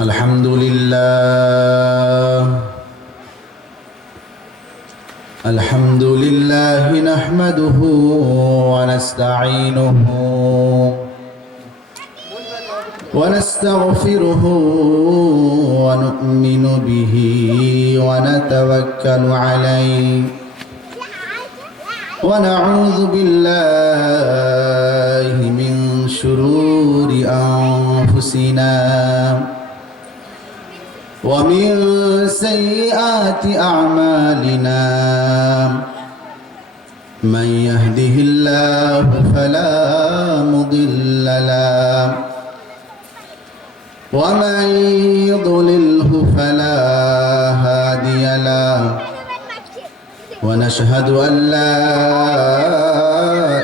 الحمد لله نحمده ونستعينه ونستغفره ونؤمن به ونتوكل عليه ونعوذ بالله من شرور أنفسنا ومن سيئات أعمالنا من يهده الله فلا مضل له ومن يضلله فلا هادي له ونشهد أن لا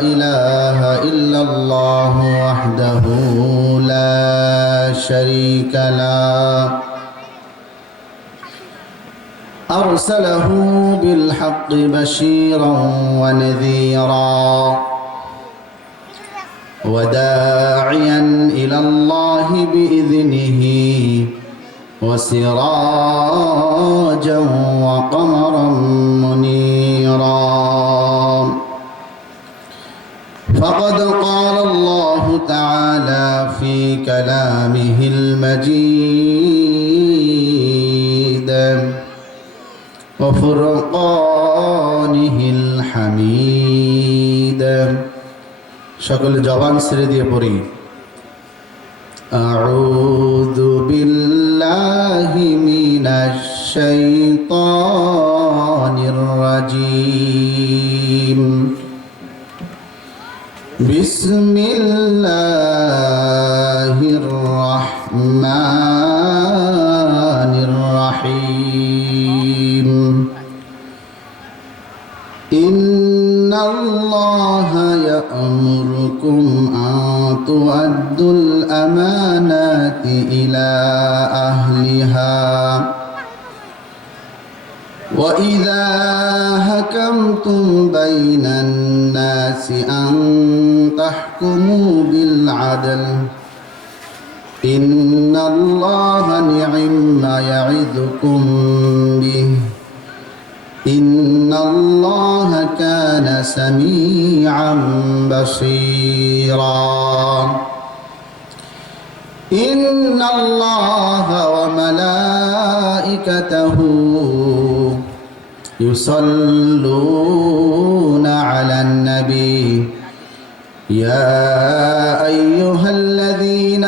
إله إلا الله وحده لا شريك له أرسله بالحق بشيرا ونذيرا وداعيا إلى الله بإذنه وسراجا وقمرا منيرا فقد قال الله تعالى في كلامه المجيد وفرقانه الحميد সকল জবান ছেড়ে দিয়ে পড়ি আউযু বিল্লাহি মিনাশ শাইতানির রাজীম বিসমিল্লাহির রাহমানির রাহিম ইন্নাল্লাহা يأمركم أن تؤدوا الأمانات إلى أهلها وإذا حكمتم بين الناس أن تحكموا بالعدل إن الله نعم يعظكم به إن الله كان سميعا بصيرا إن الله وملائكته يصلون على النبي يا أيها الذين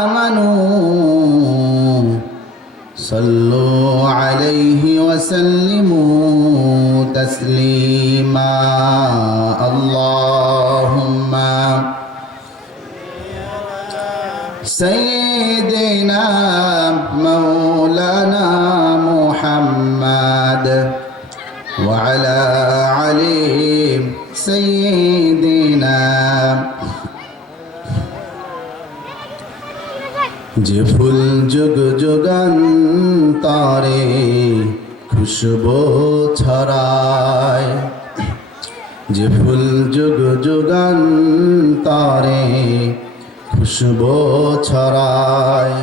آمنوا صلوا عليه وسلموا تسليما اللهم سيدنا مولانا محمد وعلى علي سيدنا যে ফুল যুগ যুগান্তরে খুশবু ছড়ায় যে ফুল যুগ যুগান্তরে খুশবু ছড়ায়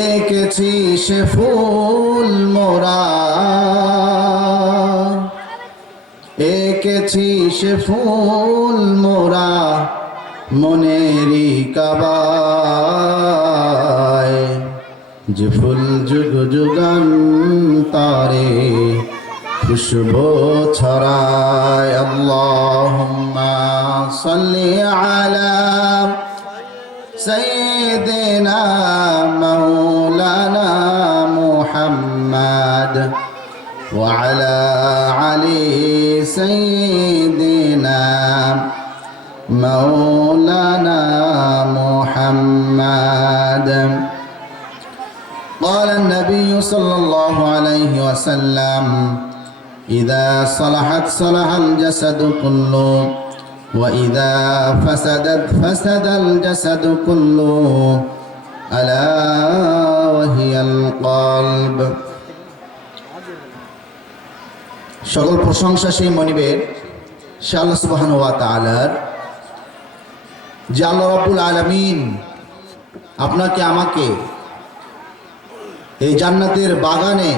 এঁকেছি সে ফুল মোরা এঁকেছি সে ফুল মোরা মনেরি কাবায় যে ফুল যুগ যুগান্তরে খুশবু ছড়ায় আল্লাহুম্মা সাল্লি আলা সাইয়্যিদিনা মাওলানা মুহাম্মদ ওয়া আলা আলি সাইয়্যিদিনা مولانا محمد قال النبي صلى الله عليه وسلم إذا صلحت صلح الجسد كله وإذا فسدت فسد الجسد كله ألا وهي القلب সকল প্রশংসা সেই মনিবের সে আল্লাহ সুবহানাহু ওয়া তাআলার যে আল্লাহ রাব্বুল আলামিন আপনাকে আমাকে এই জান্নাতের বাগানে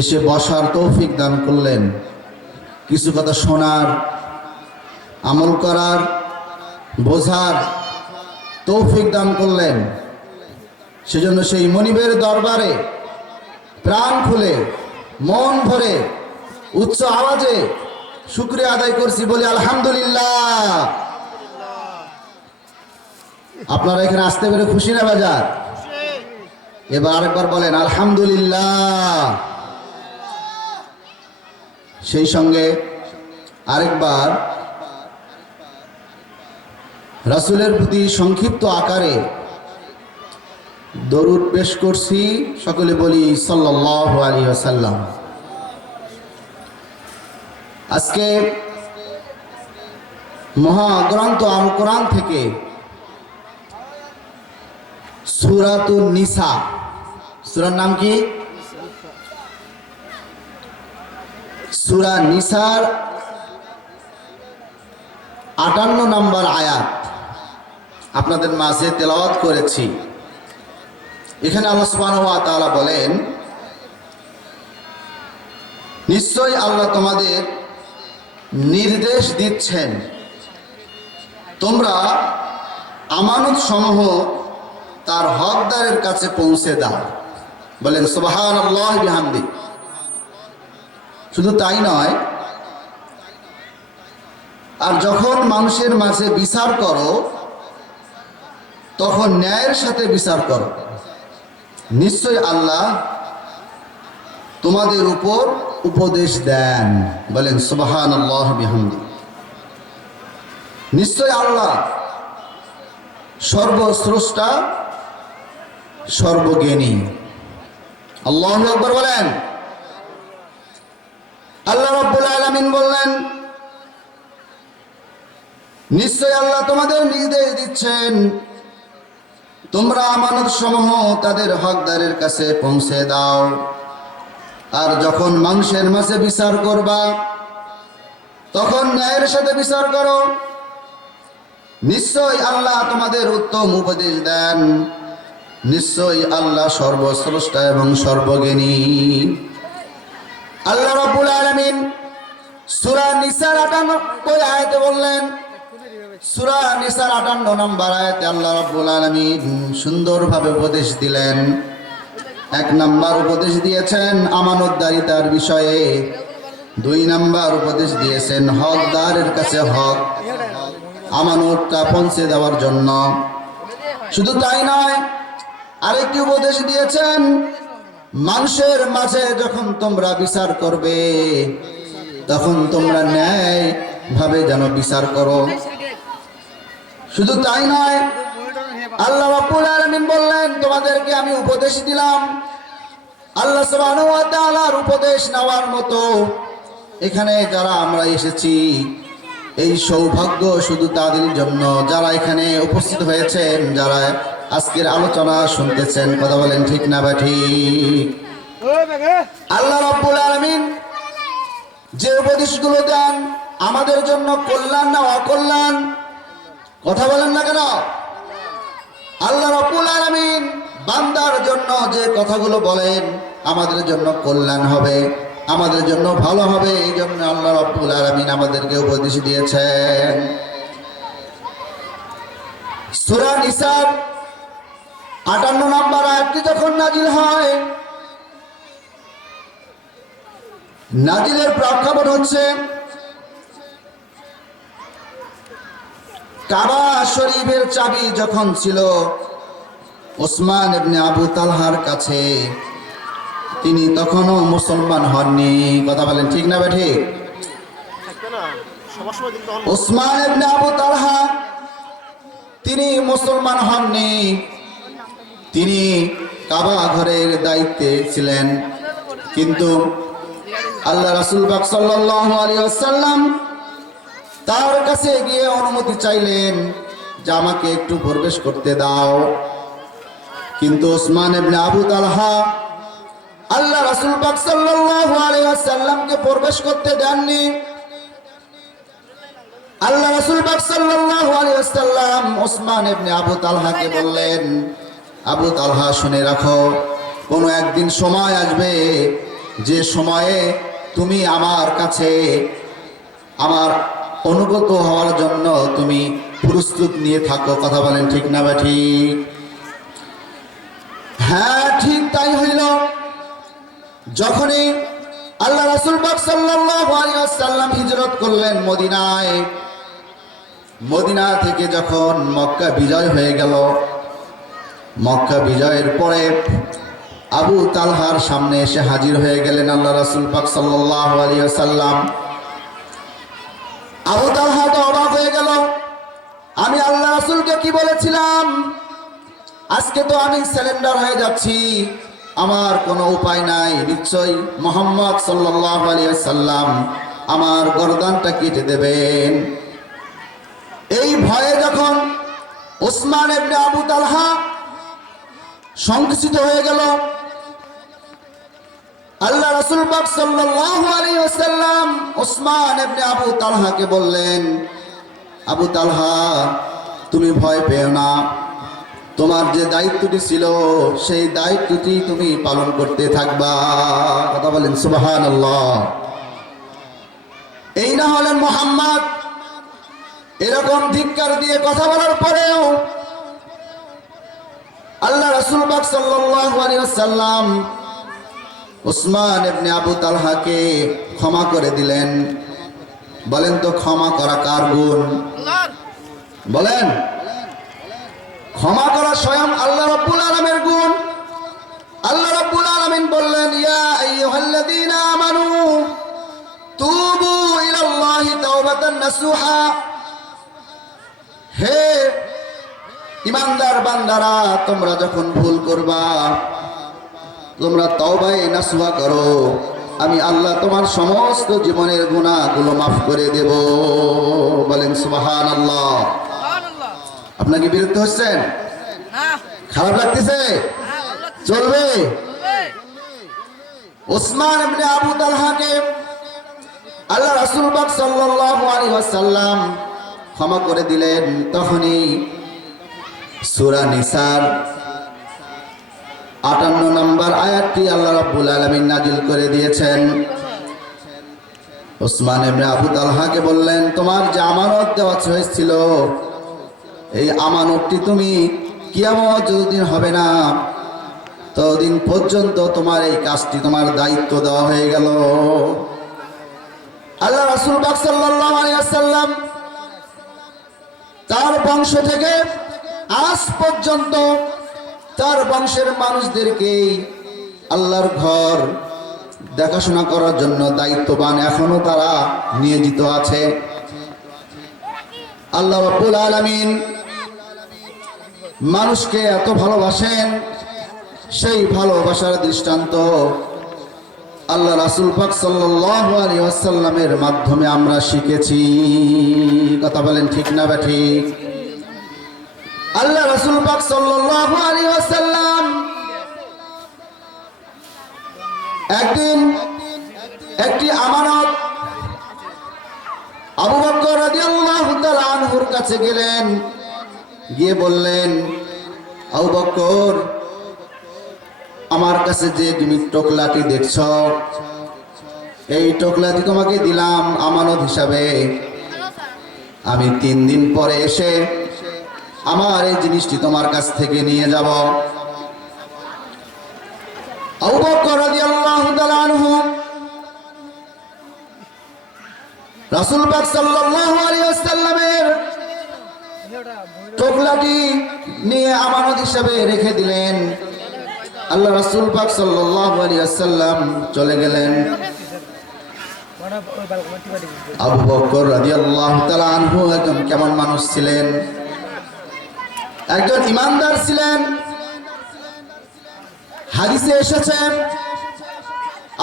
এসে বসার তৌফিক দান করলেন, কিছু কথা শোনার, আমল করার, বোঝার তৌফিক দান করলেন। সেজন্য সেই মনিবের দরবারে প্রাণ খুলে মন ভরে উচ্চ আওয়াজে শুকরিয়া আদায় করছি, বলি আলহামদুলিল্লাহ। আপনারা এখানে আসতে পেরে খুশি না বাজার? এবার আরেকবার বলেন আলহামদুলিল্লাহ। সেই সঙ্গে আরেকবার রাসূলের প্রতি সংক্ষিপ্ত আকারে দরুদ পেশ করছি, সকলে বলি সাল্লাল্লাহু আলাইহি ওয়াসাল্লাম। আজকে মহাগ্রন্থ আল কোরআন থেকে সূরাতুন নিসা, সূরার নাম কি? সূরা নিসার 58 নম্বর আয়াত আপনাদের মাঝে তেলাওয়াত করেছি। এখানে আল্লাহ সুবহানাহু ওয়া তাআলা বলেন, নিশ্চয়ই আল্লাহ তোমাদের নির্দেশ দিচ্ছেন তোমরা আমানত সমূহ তার হকদারের কাছে পৌঁছে দাও। বলেন সুবহানাল্লাহি বিহামদি। শুধু তাই নয়, আর যখন মানুষের মাঝে বিচার করো তখন ন্যায়ের সাথে বিচার করো। নিশ্চয় আল্লাহ তোমাদের উপর উপদেশ দেন। বলেন সুবহানাল্লাহি বিহামদি। নিশ্চয় আল্লাহ সর্বস্রষ্টা, সর্বজ্ঞানী। আল্লাহু আকবার বলেন। আল্লাহ রাব্বুল আলামিন বললেন, নিশ্চয় আল্লাহ তোমাদের নির্দেশ দিচ্ছেন তোমরা আমানত সমূহ তাদের হকদারের কাছে পৌঁছে দাও, আর যখন মানুষের মাঝে বিচার করবা তখন ন্যায়ের সাথে বিচার করো। নিশ্চয় আল্লাহ তোমাদের উত্তম উপদেশ দেন। নিশ্চয় আল্লাহ সর্বস্রষ্টা এবং সর্বজ্ঞানী। আল্লাহ রাব্বুল আলামিন সূরা নিসার 58 আয়াতে বললেন, সূরা নিসার 58 নম্বর আয়াতে আল্লাহ রাব্বুল আলামিন সুন্দরভাবে উপদেশ দিলেন। এক নাম্বার উপদেশ দিয়েছেন আমানতদারিতার বিষয়ে, 2 নাম্বার উপদেশ দিয়েছেন হকদারের কাছে হক আমানতটা পৌঁছে দেওয়ার জন্য। শুধু তাই নয়, আরেকটি উপদেশ দিয়েছেন মানুষের মাঝে যখন তোমরা বিচার করবে তখন তোমরা ন্যায় ভাবে যেন বিচার করো। শুধু তাই নয়, আল্লাহ রাব্বুল আলামিন বললেন তোমাদেরকে আমি উপদেশ দিলাম। আল্লাহ সুবহানাহু ওয়া তাআলার উপদেশ নেওয়ার মতো এখানে যারা আমরা এসেছি, এই সৌভাগ্য শুধু তাদের জন্য যারা এখানে উপস্থিত হয়েছেন, যারা আজকের আলোচনা শুনতেছেন। কথা বলেন ঠিক না বা ঠিক? আল্লাহ রাব্বুল আলামিন যে উপদেশগুলো দেন আমাদের জন্য কল্যাণ না অকল্যাণ? কথা বলেন না কেন? আল্লাহ রাব্বুল আলামিন বান্দার জন্য যে কথাগুলো বলেন আমাদের জন্য কল্যাণ হবে, আমাদের জন্য ভালো হবে, এই জন্য আল্লাহ রাব্বুল আলামিন আমাদেরকে উপদেশ দিয়েছেন। সূরা নিসার 58 নম্বর আয়াতটি যখন নাজিল হয়, নাজিলের প্রেক্ষাপট হচ্ছে কাবা শরীফের চাবি যখন ছিল ওসমান ইবনে আবু তালহার কাছে, তিনি তখনও মুসলমান হননি। কথা বলেন ঠিক না বেঠিক? ওসমান ইবনে আবু তালহা তিনি মুসলমান হননি, তিনি কাবা ঘরের দায়িত্বে ছিলেন। কিন্তু আল্লাহ রাসূল পাক সাল্লাল্লাহু আলাইহি ওয়াসাল্লাম তার কাছে গিয়ে অনুমতি চাইলেন যে আমাকে একটু প্রবেশ করতে দাও। কিন্তু ওসমান ইবনে আবু তালহা আল্লাহ রাসূল পাক সাল্লাল্লাহু আলাইহি ওয়াসাল্লামকে প্রবেশ করতে দেননি। আল্লাহ রাসূল পাক সাল্লাল্লাহু আলাইহি ওয়াসাল্লাম ওসমান ইবনে আবু তালহাকে বললেন, আবু তালহা শুনে রাখো, কোনো একদিন সময় আসবে যে সময়ে তুমি আমার কাছে আমার অনুগত হওয়ার জন্য তুমি প্রস্তুত নিয়ে থাকো। কথা বলেন ঠিক না বা ঠিক? হ্যাঁ, ঠিক তাই হইল। যখনই আল্লাহ রাসূল পাক সাল্লাল্লাহু আলাইহি ওয়াসাল্লাম হিজরত করলেন মদিনায়, মদিনা থেকে যখন মক্কা বিজয় হয়ে গেল, মক্কা বিজয়ের পরে আবু তালহার সামনে এসে হাজির হয়ে গেলেন আল্লাহ রাসূল পাক সাল্লাল্লাহু আলাইহি ওয়াসাল্লাম। আবু তালহা তো অবাক হয়ে গেল, আমি আল্লাহ রাসূলকে কি বলেছিলাম, আজকে তো আমি সিলিন্ডার হয়ে যাচ্ছি, আমার কোনো উপায় নাই, নিশ্চয়ই মুহাম্মদ সাল্লাল্লাহু আলাইহি ওয়াসাল্লাম আমার গর্দানটা কেটে দেবেন। এই ভয়ে যখন ওসমান ইবনে আবু তালহা সংকুচিত হয়ে গেল, আল্লাহ রাসূল পাক সাল্লাল্লাহু আলাইহি ওয়াসাল্লাম ওসমান ইবনে আবু তালহাকে বললেন, আবু তালহা তুমি ভয় পেও না, তোমার যে দায়িত্বটি ছিল সেই দায়িত্বটি তুমি পালন করতে থাকবা। কথা বলেন সুবহানাল্লাহ। এই না হলেন মুহাম্মদ। এরকম ধিক্কার দিয়ে কথা বলার পরেও আল্লাহ রাসূল পাক সাল্লাল্লাহু আলাইহি ওয়াসাল্লাম ওসমান ইবনে আবু তালহাকে ক্ষমা করে দিলেন। বলেন তো ক্ষমা করা কার গুণ? বলেন, ক্ষমা করা স্বয়ং আল্লাহ রাব্বুল আলামিনের গুণ। আল্লাহ রাব্বুল আলামিন বললেন, ইয়া আইয়ুহাল্লাযীনা আমানু তুবু ইলাল্লাহি তাওবাতান নাসুহা। হে ঈমানদার বান্দারা, তোমরা যখন ভুল করবা তোমরা তওবায়ে নাসুহা করো, আমি আল্লাহ তোমার সমস্ত জীবনের গুনাহগুলো মাফ করে দেব। বলেন সুবহানাল্লাহ। আপনাকে বিরক্ত হচ্ছেন? খারাপ লাগতেছে? চলবে? ওসমান ইবনে আবু তালহাকে আল্লাহ রাসূল পাক সাল্লাল্লাহু আলাইহি ওয়াসাল্লাম ক্ষমা করে দিলেন। তখনই সূরা নিসার 58 নম্বর আয়াতটি আল্লাহ রাব্বুল আলামিন নাজিল করে দিয়েছেন। ওসমান ইবনে আবু তালহাকে বললেন, তোমার যে আমানত দেওয়া হয়েছিল এই আমানতটি তুমি কিয়ামত যতদিন হবে না ততদিন পর্যন্ত তোমার এই কাজটি, তোমার দায়িত্ব দেওয়া হয়ে গেল। আল্লাহ রাসূল পাক সাল্লাল্লাহু আলাইহি ওয়াসাল্লাম তার বংশ থেকে আজ পর্যন্ত তার বংশের মানুষদেরকে আল্লাহর ঘর দেখাশোনা করার জন্য দায়িত্ববান এখনো তারা নিয়োজিত আছে। আল্লাহ রাব্বুল আলামিন মানুষকে এত ভালোবাসেন, সেই ভালোবাসার দৃষ্টান্ত আল্লাহ রাসূল পাক সাল্লাল্লাহু আলাইহি ওয়াসাল্লামের মাধ্যমে আমরা শিখেছি। কথা বলেন ঠিক না বা ঠিক? আল্লাহ রাসূল পাক সাল্লাল্লাহু আলাইহি ওয়াসাল্লাম একদিন একটি আমানত আবু বকর রাদিয়াল্লাহু তাআলা আনহুর কাছে গেলেন, গিয়ে বললেন, আবু বকর, আমার কাছে যে তুমি টোকলাটি দেখছ, এই টোকলাটি তোমাকে দিলাম আমানত হিসাবে, আমি 3 দিন পরে এসে আমার এই জিনিসটি তোমার কাছ থেকে নিয়ে যাব। আবু বকর রাদিয়াল্লাহু তাআলা আনহু রাসূল পাক সাল্লাল্লাহু আলাইহি ওয়াসাল্লামের টোকলাটি নিয়ে আমানত হিসাবে রেখে দিলেন। আল্লাহ রাসূল পাক সাল্লাল্লাহু আলাইহি ওয়াসাল্লাম চলে গেলেন। আবু বকর রাদিয়াল্লাহু তাআলা আনহু একজন কেমন মানুষ ছিলেন? একজন ইমানদার ছিলেন। হাদিসে এসেছে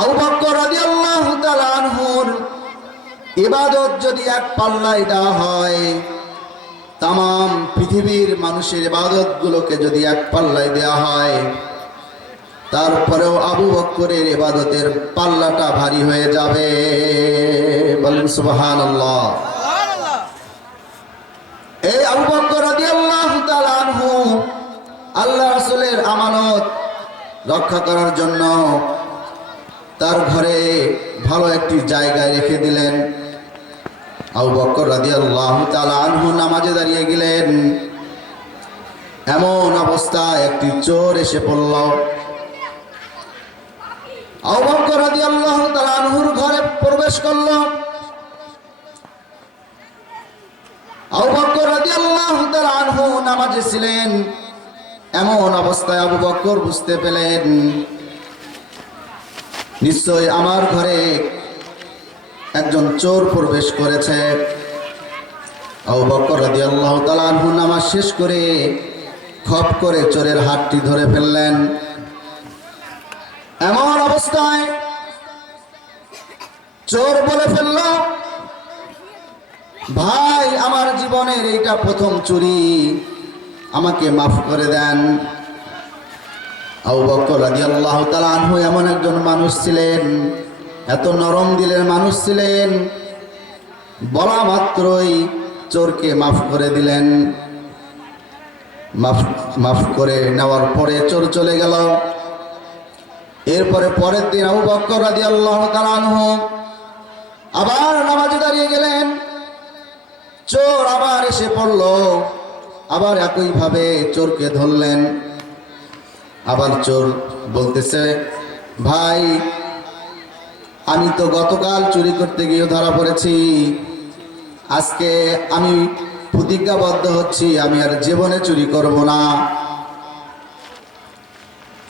আবু বকর রাদিয়াল্লাহু তাআলা আনহুর ইবাদত যদি এক পাল্লায় দেওয়া হয়, তাম পৃথিবীর মানুষের ইবাদত গুলোকে যদি এক পাল্লায় দেওয়া হয়, তারপরেও আবু বকরের ইবাদতের পাল্লাটা ভারী হয়ে যাবে। বলেন সুবহানাল্লাহ। আবু বকর রাদিয়াল্লাহু তাআলা আনহু আল্লাহ রাসূলের আমানত রক্ষা করার জন্য তার ঘরে ভালো একটি জায়গায় রেখে দিলেন। আবু বকর রাদিয়াল্লাহু তাআলা আনহু নামাজে দাঁড়িয়ে গেলেন। এমন অবস্থায় একটি চোর এসে পড়ল। আবু বকর রাদিয়াল্লাহু তাআলা আনহুর ঘরে প্রবেশ করল। আবু বকর রাদিয়াল্লাহু তাআলা আনহু নামাজে ছিলেন। এমন অবস্থায় আবু বকর বুঝতে পেলেন নিশ্চয় আমার ঘরে একজন চোর প্রবেশ করেছে। আবু বকর রাদিয়াল্লাহু তাআলা আনহু নামাজ শেষ করে খপ করে চোরের হাতটি ধরে ফেললেন। এমন অবস্থায় চোর বলে ফেলল, ভাই আমার জীবনের এইটা প্রথম চুরি, আমাকে মাফ করে দেন। আবু বকর রাদিয়াল্লাহু তাআলা আনহু এমন একজন মানুষ ছিলেন, এত নরম দিলের মানুষ ছিলেন, বলা মাত্রই চোরকে মাফ করে দিলেন। মাফ করে নেওয়ার পরে চোর চলে গেল। এরপরে পরের দিন আবু বকর রাদিয়াল্লাহু তাআলা আনহু আবার নামাজে দাঁড়িয়ে গেলেন। চোর আবার এসে পড়ল। আবার একইভাবে চোরকে ধরলেন। আবার চোর বলতেছে, ভাই আমি তো গতকাল চুরি করতে গিয়ে ধরা পড়েছি, আজকে আমি প্রতিজ্ঞাবদ্ধ হচ্ছি আমি আর জীবনে চুরি করব না।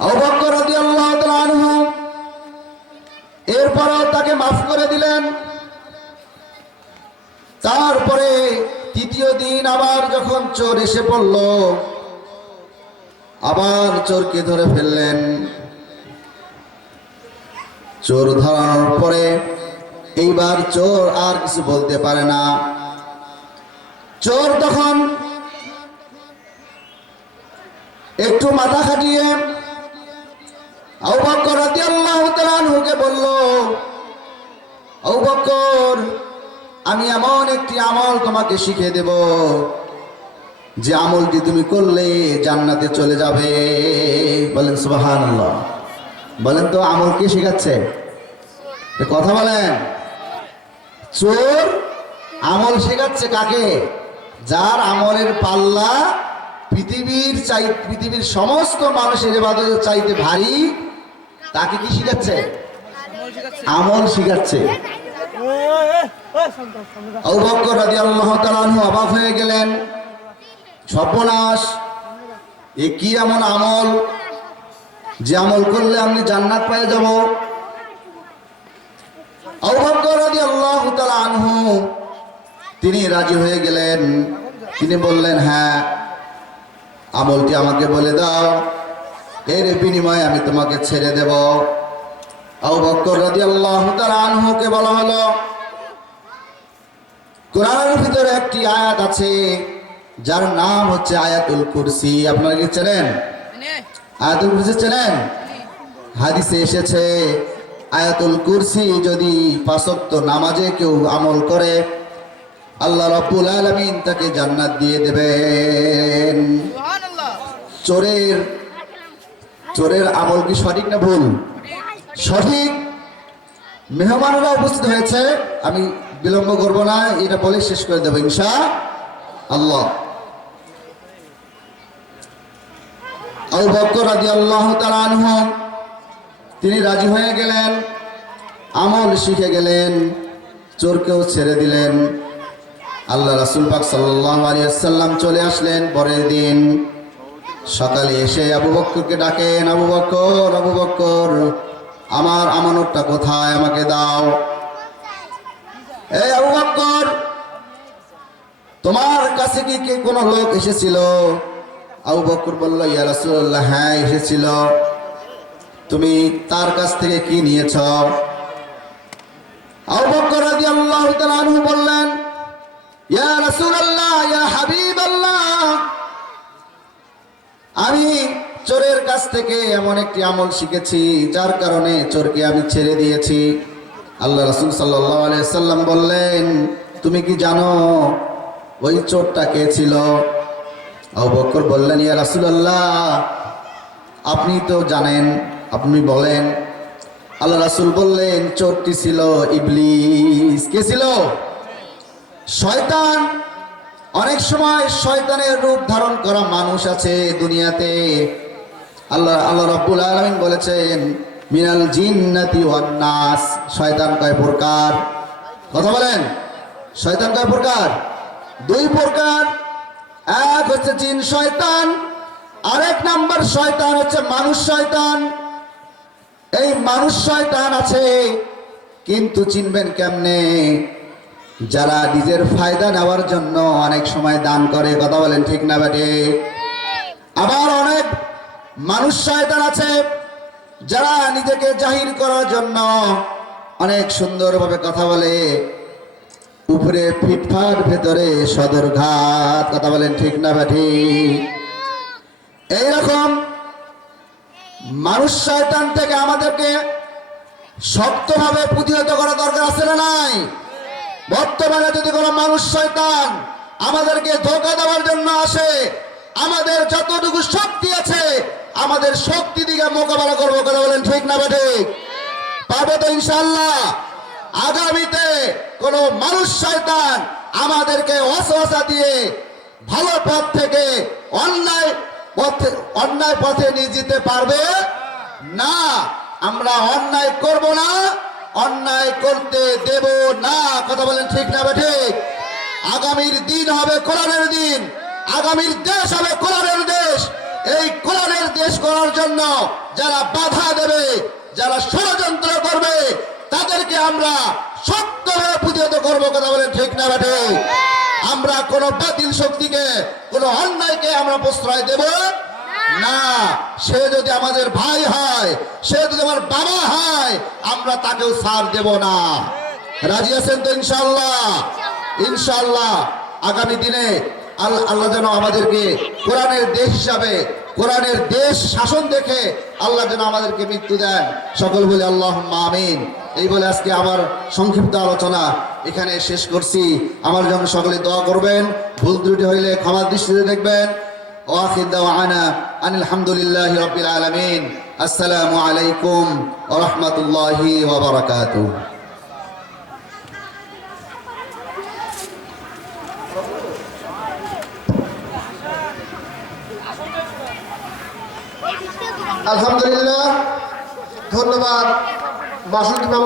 আবু বকর রাদিয়াল্লাহু তাআলা আনহু এরপরও তাকে মাফ করে দিলেন। তারপরে তৃতীয় দিন আবার যখন চোর এসে পড়ল, আবার চোরকে ধরে ফেললেন। চোর ধরানোর পরে এইবার চোর আর কিছু বলতে পারে না। চোর তখন একটু মাথা খাটিয়ে আবু বকর রাদিয়াল্লাহু তাআলা আনহুকে বলল, আবু বকর আমি এমন একটি আমল তোমাকে শিখিয়ে দেব, যে আমলটি তুমি করলে জান্নাতে চলে যাবে। বলেন সুবহানাল্লাহ। বলেন তো আমল কে শেখাচ্ছে? কথা বলেন। চোর আমল শেখাচ্ছে কাকে? যার আমলের পাল্লা পৃথিবীর সমস্ত মানুষের ইবাদতের চাইতে ভারী, তাকে কি শিখাচ্ছে? আমল শিখাচ্ছে। আবু বকর রাদিয়াল্লাহু তাআলা আনহু অবাক হয়ে গেলেন, সর্বনাশ, এ কি এমন আমল যে আমল করলে আমি জান্নাত পেয়ে যাব? আবু বকর রাদিয়াল্লাহু তাআলা আনহু তিনি রাজি হয়ে গেলেন। তিনি বললেন, হ্যাঁ আমলটি আমাকে বলে দাও, এর বিনিময়ে আমি তোমাকে ছেড়ে দেব। আবু বকর রাদিয়াল্লাহু তাআলা আনহুকে বলা হলো, কোরআনের ভিতরে একটি আয়াত আছে যার নাম হচ্ছে আয়াতুল কুরসি। আপনারা কি চেনেন? আয়াতুল কুরসি চেনেন? হাদিসে এসেছে আয়াতুল কুরসি যদি ৫ ওয়াক্ত নামাজে কেউ আমল করে, আল্লাহ রাব্বুল আলামিন তাকে জান্নাত দিয়ে দেবেন। চোরের আমল কি সঠিক না ভুল? সঠিক। মেহমানরা উপস্থিত হয়েছে, আমি বিলম্ব করব না, এটা বলে শেষ করে দেব ইনশাআল্লাহ। আবু বকর রাদিয়াল্লাহু তাআলা আনহু তিনি রাজি হয়ে গেলেন, আমল শিখে গেলেন, চোরকেও ছেড়ে দিলেন। আল্লাহ রাসূল পাক সাল্লাল্লাহু আলাইহি ওয়াসাল্লাম চলে আসলেন পরের দিন সকালে। এসে আবু বকরকে ডাকেন, আবু বকর আমার আমানতটা কোথায়, আমাকে দাও। এই আবু বকর, তোমার কাছে কি কোনো লোক এসেছিল? আবু বকর বলল, ইয়া রাসূলুল্লাহ, হ্যাঁ এসেছিল। তুমি তার কাছ থেকে কি নিয়েছ? আবু বকর রাদিয়াল্লাহু তাআলা আনহু বললেন, ইয়া রাসূলুল্লাহ, ইয়া হাবিবাল্লাহ, আমি চোরের কাছ থেকে এমন একটি আমল শিখেছি যার কারণে চোরকে আমি ছেড়ে দিয়েছি। আল্লাহ রাসূল সাল্লাল্লাহু আলাইহি ওয়াসাল্লাম বললেন, তুমি কি জানো ওই চোরটা কে ছিল? আবু বকর বললেন, ইয়া রাসূলুল্লাহ, আপনি তো জানেন, আপনি বলেন। আল্লাহ রাসূল বললেন, চোরটি ছিল ইবলিস। কে ছিল? শয়তান। অনেক সময় শয়তানের রূপ ধারণ করা মানুষ আছে দুনিয়াতে। আল্লাহ রাব্বুল আলামিন বলেছেন, মিনাল জিন্নাতি ওয়ান নাস। শয়তান কয় প্রকার? কথা বলেন, শয়তান কয় প্রকার? দুই প্রকার। এক হচ্ছে জিন শয়তান, আরেক নাম্বার শয়তান হচ্ছে মানুষ শয়তান। এই মানুষ শয়তান আছে, কিন্তু চিনবেন কেমনে? যারা নিজের ফায়দা নেওয়ার জন্য অনেক সময় দান করে। কথা বলেন ঠিক না বেটে? আবার অনেক মানুষ শয়তান আছে যারা নিজেকে জাহির করার জন্য অনেক সুন্দরভাবে কথা বলে, উপরে ফিটফাট, ভেতরে সদরঘাত। কথা বলেন ঠিক না বেটে? এইরকম মানুষ শয়তান থেকে আমাদেরকে শক্তভাবে প্রতিহত করা দরকার আছে না নাই? বর্তমানে যদি কোনো মানুষ শয়তান আমাদেরকে ধোঁকা দেওয়ার জন্য আসে, আমাদের যতটুকু শক্তি আছে আমাদের শক্তি দিকে মোকাবেলা করবো। কথা বলেন ঠিক না ঠিক? পারবো তো ইনশাআল্লাহ? আগামীতে কোনো মানুষ শয়তান আমাদেরকে ওয়াসওয়াসা দিয়ে ভালো পথ থেকে অন্যায় পথে নিয়ে যেতে পারবে না। আমরা অন্যায় করব না, অন্যায় করতে দেব না। কথা বলেন ঠিক না ঠিক? আগামীর দিন হবে কোরআনের দিন, আগামীর দেশ হবে কোরআনের দেশ। এই কোরআনের দেশ করার জন্য যারা বাধা দেবে, যারা ষড়যন্ত্র করবে, তাদেরকে আমরা শক্তভাবে প্রতিহত করব। কথা বলেন ঠিক না ঠিক? আমরা কোন বাতিল শক্তিকে, কোন অন্যায়কে আমরা প্রশ্রয় দেব না। সে যদি আমাদের ভাই হয়, সে যদি আমার বাবা হয়, আমরা তাকেও ছাড় দেব না। রাজি আছেন তো ইনশাআল্লাহ? ইনশাআল্লাহ আগামী দিনে আল্লাহ যেন আমাদেরকে কোরআনের দেশ হিসাবে, কোরআনের দেশ শাসন দেখে আল্লাহ যেন আমাদেরকে মৃত্যু দেন। সকল বলে আল্লাহুম্মা আমিন। এই বলে আজকে আমার সংক্ষিপ্ত আলোচনা এখানে শেষ করছি। আমার জন্য সকলে দোয়া করবেন, ভুল ত্রুটি হইলে ক্ষমা দৃষ্টিতে দেখবেন। ওয়াখির দাওয়ানা আনিল হামদুলিল্লাহি রাব্বিল আলামিন। আসসালামু আলাইকুম ওয়া রাহমাতুল্লাহি ওয়া বারাকাতুহু। আলহামদুলিল্লাহ, ধন্যবাদ বাসন্তী মামা।